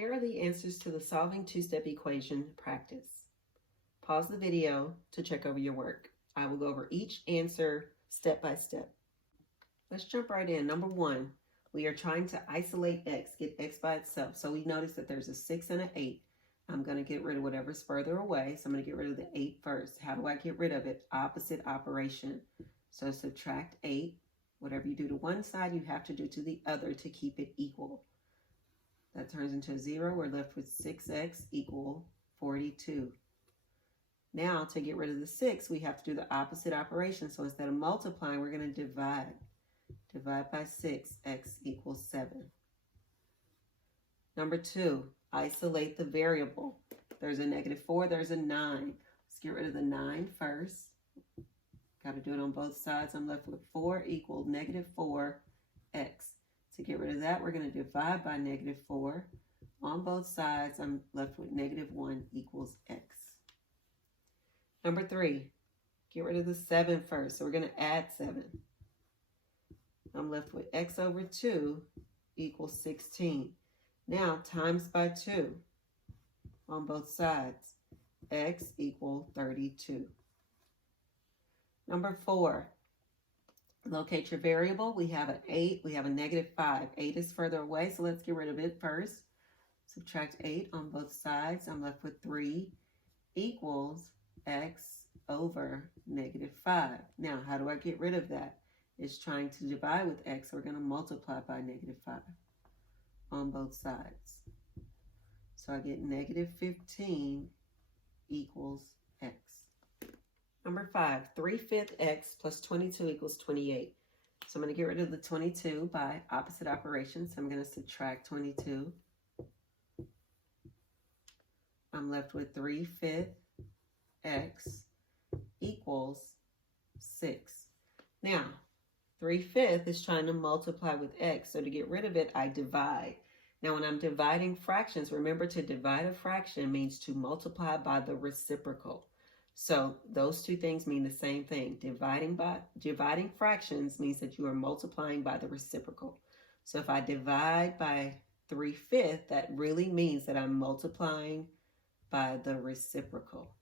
Here are the answers to the solving two-step equation practice. Pause the video to check over your work. I will go over each answer step by step. Let's jump right in. Number one, we are trying to isolate x, get x by itself. So we notice that there's a 6 and an 8. I'm going to get rid of whatever's further away. So I'm going to get rid of the 8 first. How do I get rid of it? Opposite operation. So subtract 8. Whatever you do to one side, you have to do to the other to keep it equal. That turns into a 0. We're left with 6x equal 42. Now, to get rid of the 6, we have to do the opposite operation. So instead of multiplying, we're going to divide. Divide by 6, x equals 7. Number 2, isolate the variable. There's a -4, there's a 9. Let's get rid of the 9 first. Got to do it on both sides. I'm left with 4 equals -4x. To get rid of that, we're going to divide by -4. On both sides, I'm left with -1 equals x. Number 3, get rid of the 7 first. So we're going to add 7. I'm left with x over 2 equals 16. Now, times by 2 on both sides. X equals 32. Number 4, locate your variable. We have an 8, we have a -5. 8 is further away, so let's get rid of it first. Subtract 8 on both sides. I'm left with 3 equals x over -5. Now, how do I get rid of that? It's trying to divide with x. We're going to multiply by -5 on both sides. So I get -15 equals x. Number 5, 3/5 x plus 22 equals 28. So I'm going to get rid of the 22 by opposite operation. So I'm going to subtract 22. I'm left with 3/5 x equals 6. Now, 3/5 is trying to multiply with x. So to get rid of it, I divide. Now, when I'm dividing fractions, remember to divide a fraction means to multiply by the reciprocal. So those two things mean the same thing. Dividing fractions means that you are multiplying by the reciprocal. So if I divide by 3/5, that really means that I'm multiplying by the reciprocal.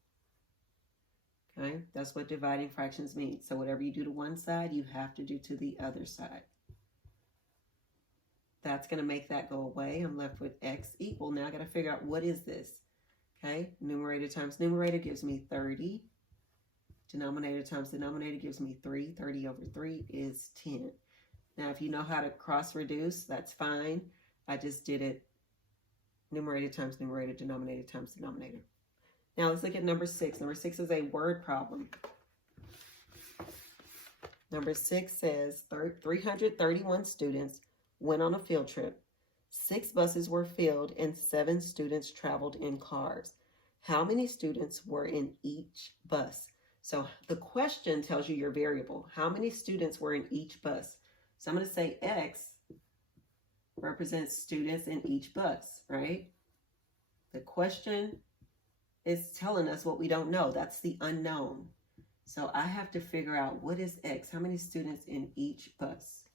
Okay, that's what dividing fractions mean. So whatever you do to one side, you have to do to the other side. That's going to make that go away. I'm left with x equal. Now I got to figure out what is this. Okay, numerator times numerator gives me 30. Denominator times denominator gives me 3. 30 over 3 is 10. Now, if you know how to cross reduce, that's fine. I just did it numerator times numerator, denominator times denominator. Now, let's look at number 6. Number 6 is a word problem. Number 6 says 331 students went on a field trip. 6 buses were filled and 7 students traveled in cars. How many students were in each bus? So the question tells you your variable. How many students were in each bus? So I'm going to say x represents students in each bus, right? The question is telling us what we don't know. That's the unknown. So I have to figure out what is x, how many students in each bus.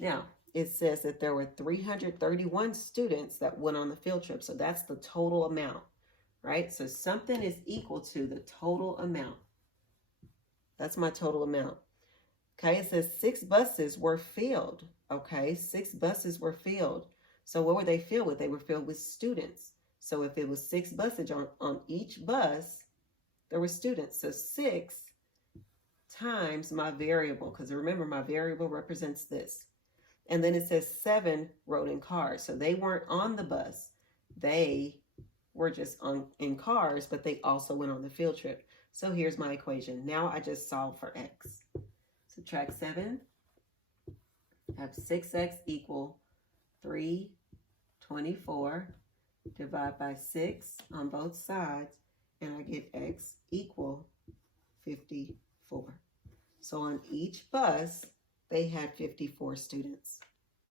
Now, it says that there were 331 students that went on the field trip. So that's the total amount, right? So something is equal to the total amount. That's my total amount. Okay, it says 6 buses were filled. Okay, 6 buses were filled. So what were they filled with? They were filled with students. So if it was 6 buses on each bus, there were students. So 6 times my variable, because remember my variable represents this. And then it says 7 rode in cars. So they weren't on the bus. They were just in cars, but they also went on the field trip. So here's my equation. Now I just solve for x. Subtract 7. I have 6x equal 324. Divide by 6 on both sides. And I get x equal 54. So on each bus, they had 54 students.